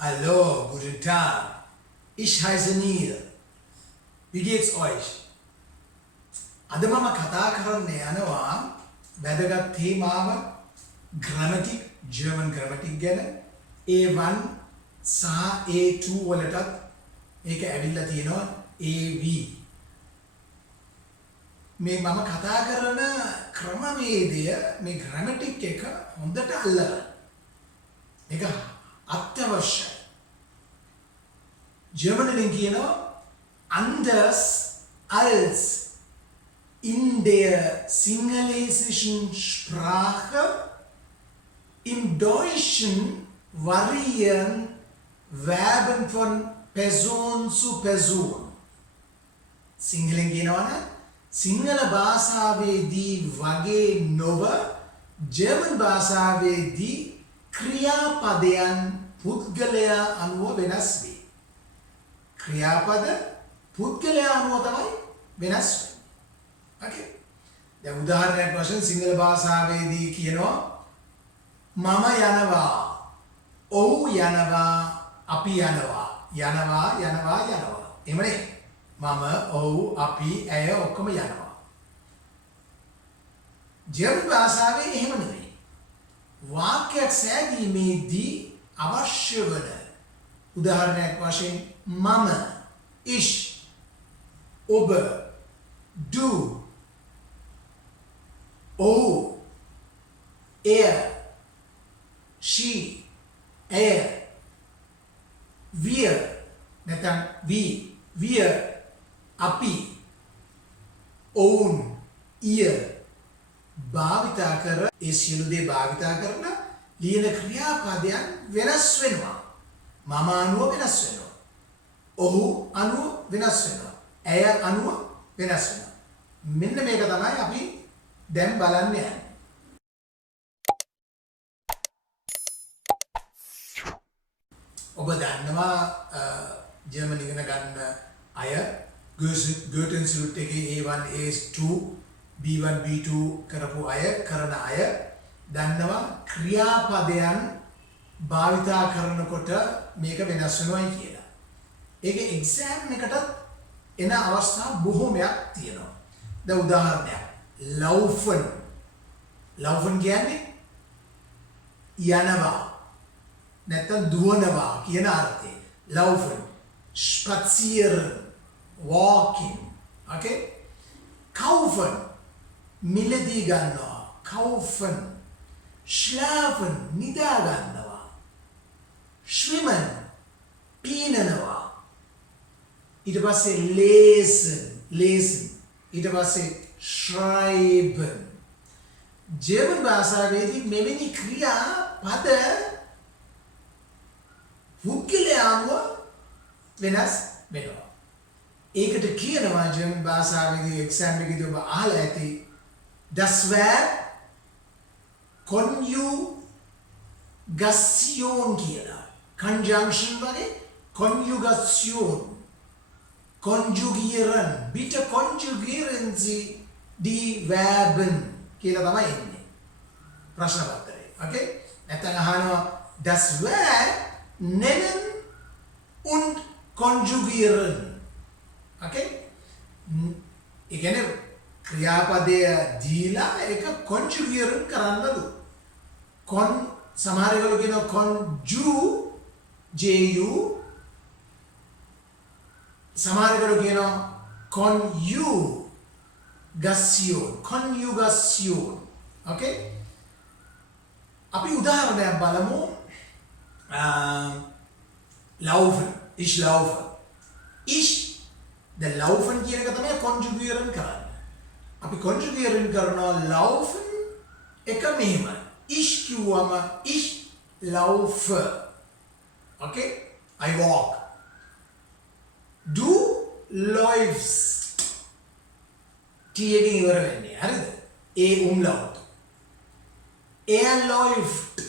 Hallo, guten Tag. Ich heiße Niel. Wie geht's euch? අද මම කතා කරන්න යනවා වැදගත් තේමාව grammatic German grammatic ගැන A1 සහ A2 වලටත් මේක ඇවිල්ලා තියෙනවා AV. මේ මම කතා කරන ක්‍රමවේදය මේ grammatic එක හොඳට අල්ලගන්න. මේක අත්‍යවශ්‍යයි. ජර්මන් වලින් කියනවා anders als in der singalesischen Sprache im Deutschen variieren Verben von Person zu Person. සිංහලෙන් කියනවනම් සිංහල භාෂාවේදී වගේ නොව ජර්මන් භාෂාවේදී ක්‍රියාපදයන් පුද්ගලයා අනුව වෙනස් වේ. ක්‍රියාපද පුද්ගලයා අනුව තමයි වෙනස් වෙන්නේ. Okay. දැන් උදාහරණයක් වශයෙන් සිංහල භාෂාවේදී කියනවා මම යනවා, ඔව් යනවා, අපි යනවා, යනවා. එහෙමනේ. මම, ඔව්, අපි, ඇය ඔක්කොම යනවා. ජර්මන් භාෂාවේ එහෙම නෙවෙයි. වාක්‍යයක් සෑදීමේදී අවශ්‍ය වන උදාහරණයක් වශයෙන් මම, ich, ඔබ, du, ඔහු, er, she, er, wir, නැත්නම් wir, අපි, ඔවුන්, ihr භාවිතා කර ඒ සියලු දේ භාවිතා කරන ලියන ක්‍රියාපදයන් වෙනස් වෙනවා. මම අනුව වෙනස් වෙනවා. ඔහු අනුව වෙනස් වෙනවා. ඇය අනුව වෙනස් වෙනවා. මෙන්න මේක තමයි අපි දැන් බලන්න යන්නේ. ඔබ දන්නවා ජර්මන් ඉගෙන ගන්න අය Goethe Institute එකේ A1 A2 B1 B2 කරපු අය කරන අය දන්නවා ක්‍රියාපදයන් භාවිතා කරනකොට මේක වෙනස් වෙනවායි කියලා. ඒකේ එක්සෑම් එකටත් එන අවස්ථා බොහෝමයක් තියෙනවා. දැන් උදාහරණයක් laufen. laufen කියන්නේ යනවා නැත්නම් දුවනවා කියන අර්ථය. laufen spazieren walking. Okay? kaufen මිලදී ගන්නවා. kaufen schlafen නිදා ගන්නවා. schwimmen පීනනවා. ඊට පස්සේ lesen ඊට පස්සේ schreiben. ජර්මන් භාෂාවේදී මෙවැනි ක්‍රියා පද පුද්ගලයාව වෙනස් වෙනවා. ඒකට කියනවා ජර්මන් භාෂාවේදී එක්සෑම් එකේදී ඔබ අහලා ඇති das Verb Konjugation කියලා. Conjunction වගේ Konjugation. Konjugieren. Bitte konjugieren Sie die Verben කියලා තමයි එන්නේ. ප්‍රශ්න පත්‍රය. Okay? නැත්නම් අහනවා das Verb nennen und konjugieren. Okay? ඒ කියන්නේ ක්‍රියාපදය දීලා ඒක konjugieren කරන්නලු. සමහර ඒගොල්ලෝ කියනවා ju සමහර ඒගොල්ලෝ කියනවා conjugation. Okay? අපි උදාහරණයක් බලමු. laufen. Ich laufe. දැන් laufen කියන එක තමයි konjugieren කරන්නේ. අපි konjugieren කරනවා laufen එක මෙහෙමයි. Ich කිව්වම ich laufe. Okay? I walk. Du läufst. T එකෙන් ඉවර වෙන්නේ. හරිද? A umlaut. Er läuft.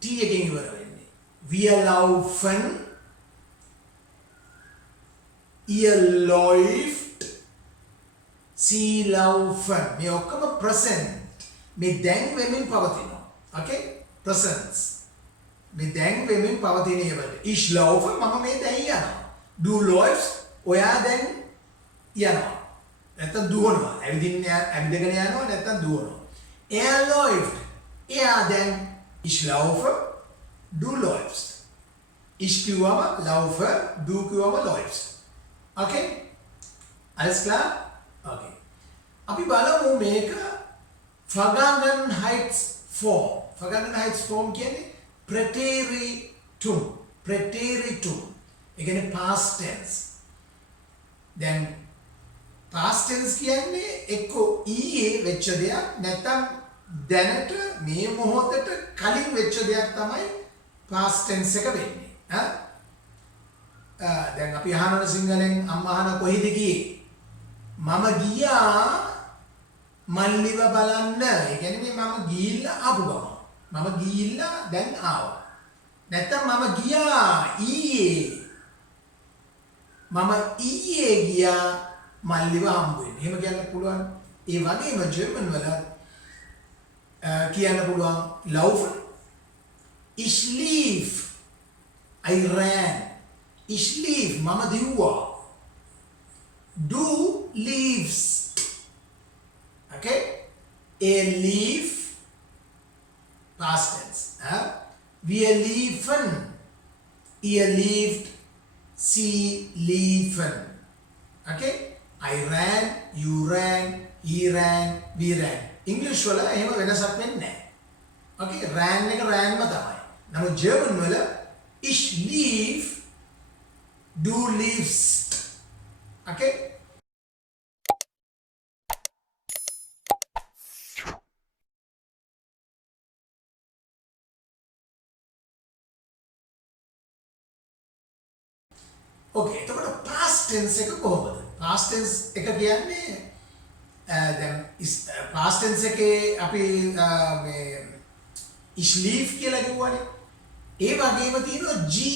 T එකෙන් ඉවර වෙන්නේ. Wir laufen. Ihr läuft. Sie laufen. මේ ඔක්කොම present. මේ දැන් වෙමින් පවතිනවා. Okay? Presence. මේ දැන් වෙමින් පවතින ඒවලට. Ich laufe මම මේ දැන් යනවා. Du läufst ඔයා දැන් යනවා. නැත්තම් දුවනවා. ඇවිදගෙන යනවා නැත්තම් දුවනවා. Er läuft එයා දැන් ich laufe du läufst. Ich කිව්වම laufe du කිව්වම läufst. Okay? Alles klar? Okay. අපි බලමු මේක Vergangenheitsform. Vergangenheitsform කියන්නේ Präteritum. Präteritum. ඒ කියන්නේ past tense. දැන් past tense කියන්නේ එක්ක ඊයේ වෙච්ච දෙයක් නැත්නම් දැනට මේ මොහොතට කලින් වෙච්ච දෙයක් තමයි past tense එක වෙන්නේ. දැන් අපි අහනවා සිංහලෙන් අම්මා අහන කොහෙද ගියේ? මම ගියා මල්ලිව බලන්න. ඒ කියන්නේ මම ගිහිල්ලා ආපු ගමන්. මම ගිහිල්ලා දැන් ආවා. නැත්තම් මම ගියා ඊයේ. මම ඊයේ ගියා මල්ලිව හම්බ වෙන්න. එහෙම කියන්න පුළුවන්. ඒ වගේම ජර්මන් වල කියන්න පුළුවන් laufen. Ich lief. I ran. Ich lief. මම දිව්වා. Du liefst. Okay? Er lief. Past tense. Wir liefen. Ihr lieft. Sie liefen. Okay? I ran. You ran. He ran. We ran. English වල එහෙම වෙනසක් වෙන්නේ නැහැ. Okay? ran එක ran ම තමයි. නමුත් German වල ich lief. Du liefst. Okay? Okay, එතකොට past tense එක කොහොමද? Past tense එක කියන්නේ දැන් past tense එකේ අපි මේ ich lief කියලා කිව්වනේ. ඒ වගේම තියෙනවා ge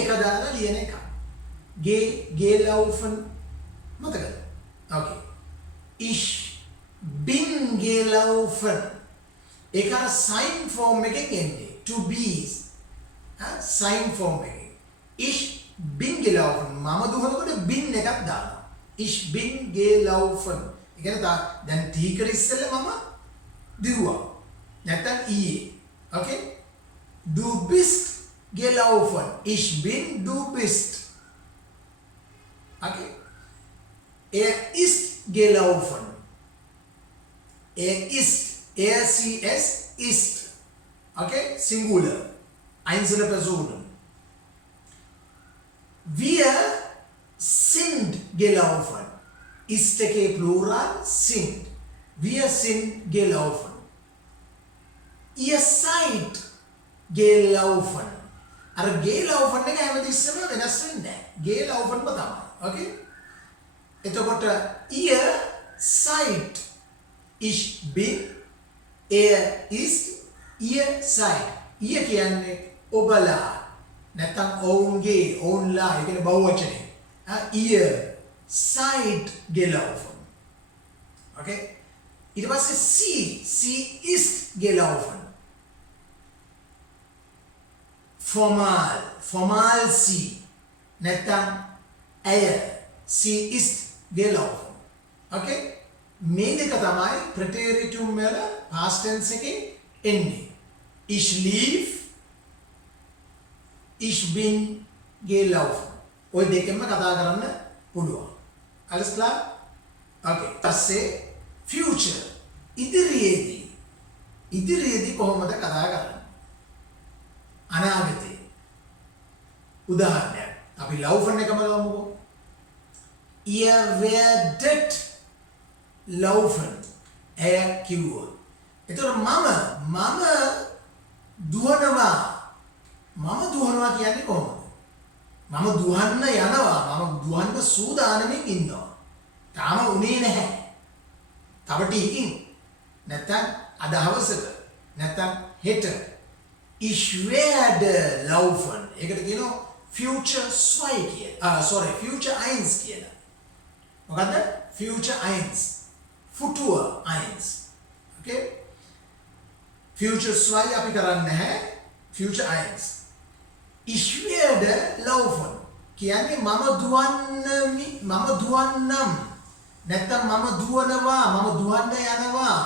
එක දාලා ලියන එක. gelaufen මතකද? Okay. Ich bin gelaufen. ඒක අර sign form එකෙන් එන්නේ. To be. sign form එකෙන්. Ich bin gelaufen. මම දුවනකොට bin එකක් දානවා. Ich bin gelaufen. ඒ කියන්නේ දැන් තීකර ඉස්සෙල්ලා මම දිව්වා. නැත්තම් ඊයේ. Okay? Du bist gelaufen. Ich bin du bist. Okay? Er ist gelaufen. Er ist. Er, sie, es ist. Okay? Singular. Einzelne Personen. Wir sind gelaufen. Ist der Plural? Sind. Wir sind gelaufen. Ihr seid gelaufen. අර gelaufen එක හැමතිස්සෙම වෙනස් වෙන්නේ නැහැ. gelaufen ම තමයි. Okay? එතකොට ihr seid. Ich bin. Er ist. Ihr seid. ihr කියන්නේ ඔබලා. නැත්නම් ඔවුන්ගේ ඔවුන්ලා ඒ කියන්නේ බහුවචනේ. ihr seid gelaufen. Okay? ඊට පස්සේ sie ist gelaufen. formal sie. නැත්නම් sie ist gelaufen. Okay? මේ දෙක තමයි preteritum වල past tense එකේ එන්නේ. Ich lief. Ich bin gelaufen. ඔය දෙකෙන්ම කතා කරන්න පුළුවන්. Alles klar? Okay. පස්සේ future. ඉදිරියේදී කොහොමද කතා කරන්නේ? අනාගතේ. උදාහරණයක්. අපි laufen එකම ගමුකෝ. Ihr werdet laufen. කිව්වොත්. එතකොට මම දුවනවා. මම දුවනවා කියන්නේ කොහොමද? මම දුවන්න යනවා. මම දුවන්න සූදානමින් ඉන්නවා. තාම උනේ නැහැ. තව ටිකකින්. නැත්තම් අද හවසට. නැත්තම් හෙට. Ich werde laufen. ඒකට කියනවා future 2 කියලා. future 1 කියලා. මොකද්ද? future 1. futur 1. Okay? future 2 අපි කරන්නේ නැහැ. future 1. Ich werde laufen. කියන්නේ මම දුවන්නම්. නැත්තම් මම දුවනවා, මම දුවන්න යනවා.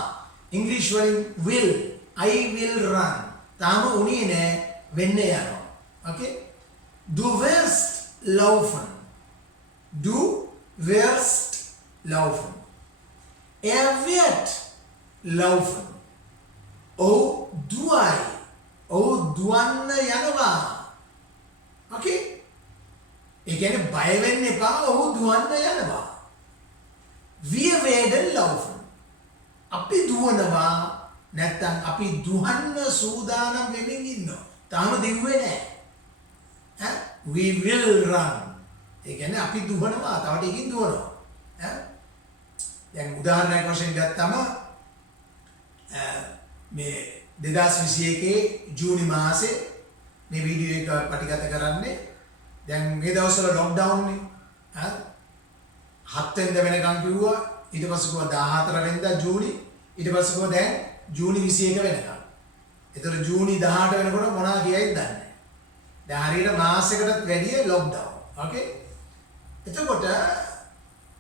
English වලින් will, I will run. තාම උනේ නෑ වෙන්න යනවා. Okay? Du wirst laufen. Du wirst laufen. Er wird laufen. Oh, duai. Oh, duanna යනවා. Okay? ඒ කියන්නේ බය වෙන්න එපා. Oh, දුවන්න යනවා. Wir werden laufen. අපි දුවනවා නැත්තම් අපි දුවන්න සූදානම් වෙමින් ඉන්නවා. තාම දිව්වේ නැහැ. We will run. ඒ කියන්නේ අපි දුවනවා. තව ටිකකින් දුවනවා. දැන් උදාහරණයක් වශයෙන් ගත්තම මේ 2021 ජූනි මාසේ මේ වීඩියෝ එක පටිගත කරන්නේ දැන් මේ දවස්වල ලොක්ඩවුන් නේ 7 වෙනිදා වෙනකම් කිව්වා ඊට පස්සේ කිව්වා 14 වෙනිදා ජූනි ඊට පස්සේ කිව්වා දැන් ජූනි 21 වෙනකම්. ඒතර ජූනි 18 වෙනකොට මොනවා කියයිද දන්නේ නැහැ. දැන් හරියට මාසයකටත් වැඩිය ලොක්ඩවුන්. ඕකේ. එතකොට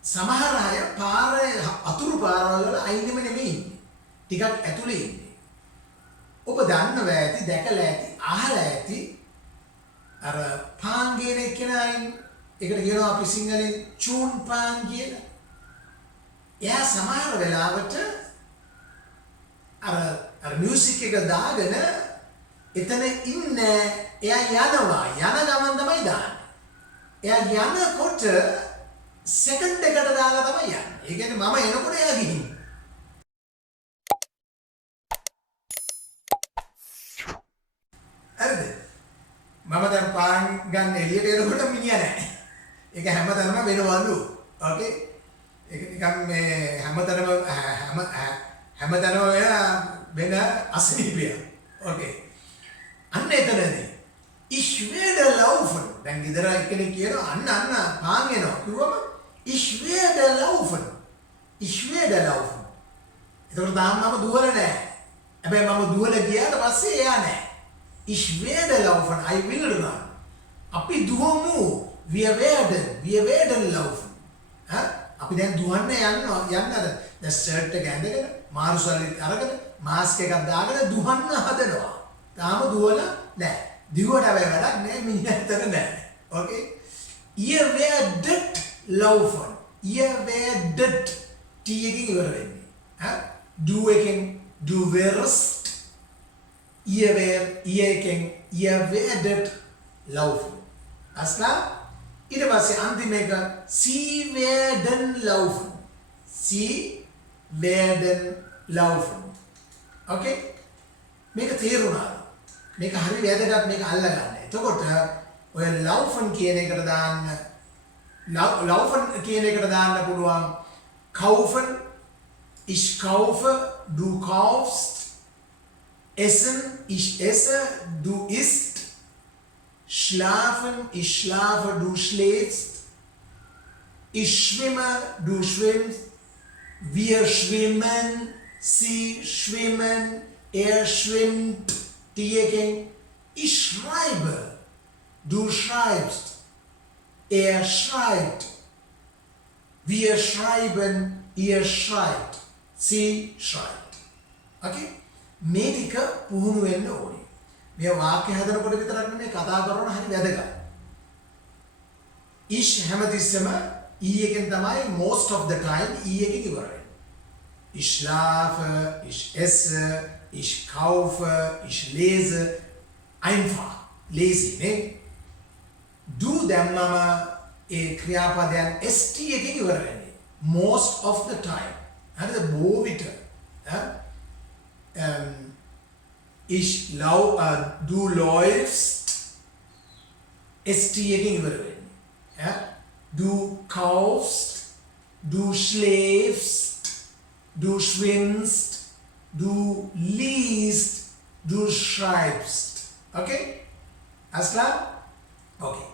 සමහර අය පාරේ අතුරු පාරවල් වල අයිනෙම නෙමෙයි ඉන්නේ. ටිකක් ඇතුලේ ඉන්නේ. ඔබ දන්නවා ඇති, දැකලා ඇති, අහලා ඇති අර පාන් කියන කෙනා ඉන්නේ. ඒකට කියනවා අපි සිංහලෙන් චූන් පාන් කියලා. එයා සමහර වෙලාවට අර මියුසික් එක දාගෙන එතන ඉන්නේ එයා යනවා. යන ගමන් තමයි දාන්නේ. එයා යනකොට සෙකන්ඩ් එකට දාලා තමයි යන්නේ. ඒ කියන්නේ මම එනකොට එයා ගිහින්. හරිද? මම දැන් පාන් ගන්න එළියට එනකොට මිනිහා නැහැ. ඒක හැමතැනම වෙනවලු. ඕකේ? ඒක නිකන් මේ හැමතැනම වෙන අසනීපය. ඕකේ. අන්න එතනදී ich werde laufen. දැන් ගෙදර එක්කෙනෙක් කියනවා අන්න පාන් එනවා. කිව්වම ich werde laufen. Ich werde laufen. ඒතකොට තාම මම දුවලා නැහැ. හැබැයි මම දුවලා ගියාට පස්සේ එයා නැහැ. Ich werde laufen. I will run. අපි දුවමු. Wir werden laufen. අපි දැන් දුවන්න යන්නද? දැන් ෂර්ට් එක ඇඳගෙන, මාරුසල්ලි අරගෙන, මාස්ක් එකක් දාගෙන දුවන්න හදනවා. තාම දුවලා නැහැ. දිවට හැබැයි වැඩක් නැහැ. මිනිහා හිතන නැහැ. Okay? Ihr werdet laufen. Ihr werdet T එකකින් ඉවර වෙන්නේ. Du එකෙන් du wirst. Ihr werdet laufen. Alles klar? ඊට පස්සේ අන්තිම එක Sie werden laufen. Sie werden laufen. Okay? මේක තේරුණාද? මේක හරි වැදගත් මේක අල්ලගන්න. එතකොට ඔය laufen කියන එකට දාන්න පුළුවන් kaufen, ich kaufe, du kaufst, essen, ich esse, du isst, schlafen, ich schlafe, du schläfst, ich schwimme, du schwimmst, wir schwimmen, sie schwimmen, er schwimmt, die again, ich schreibe, du schreibst, er schreibt, wir schreiben, ihr schreibt, sie schreibt. Okay? මේ ටික පුහුණු වෙන්න ඕනේ. මේ වාක්‍ය හදනකොට විතරක් නෙමෙයි කතා කරනකොට හරි වැදගත්. ich හැමතිස්සෙම e එකෙන් තමයි most of the time e එකකින් ඉවර වෙන්නේ. Ich schlafe, ich esse, ich kaufe, ich lese. Einfach. Lesen, ne? Du දැම්මම ඒ ක්‍රියාපදයන් st එකකින් ඉවර වෙන්නේ. Most of the time. හරිද? බොහෝ විට. Du läufst st එකකින් ඉවර වෙන්නේ. Du kaufst, du schläfst, du schwimmst, du liest, du schreibst. Okay? Alles klar? Okay.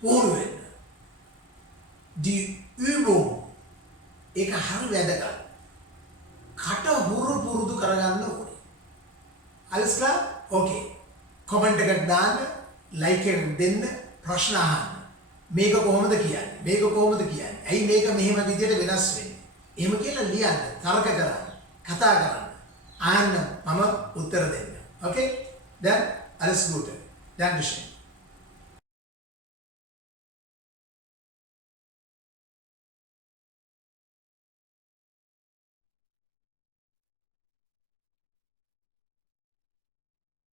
පුහුණු වෙන්න. Die Übung ඒක හරි වැදගත්. කට හුරු පුරුදු කරගන්න ඕනේ. Alles klar? Okay. කමෙන්ට් එකක් දාන්න. ලයික් එක දෙන්න, ප්‍රශ්න අහන්න. මේක කොහොමද කියන්නේ? මේක කොහොමද කියන්නේ? ඇයි මේක මෙහෙම විදියට වෙනස් වෙන්නේ? එහෙම කියලා ලියන්න, තර්ක කරන්න, කතා කරන්න. අහන්න මම උත්තර දෙන්න. Okay? Dann alles Gute. Dankeschön.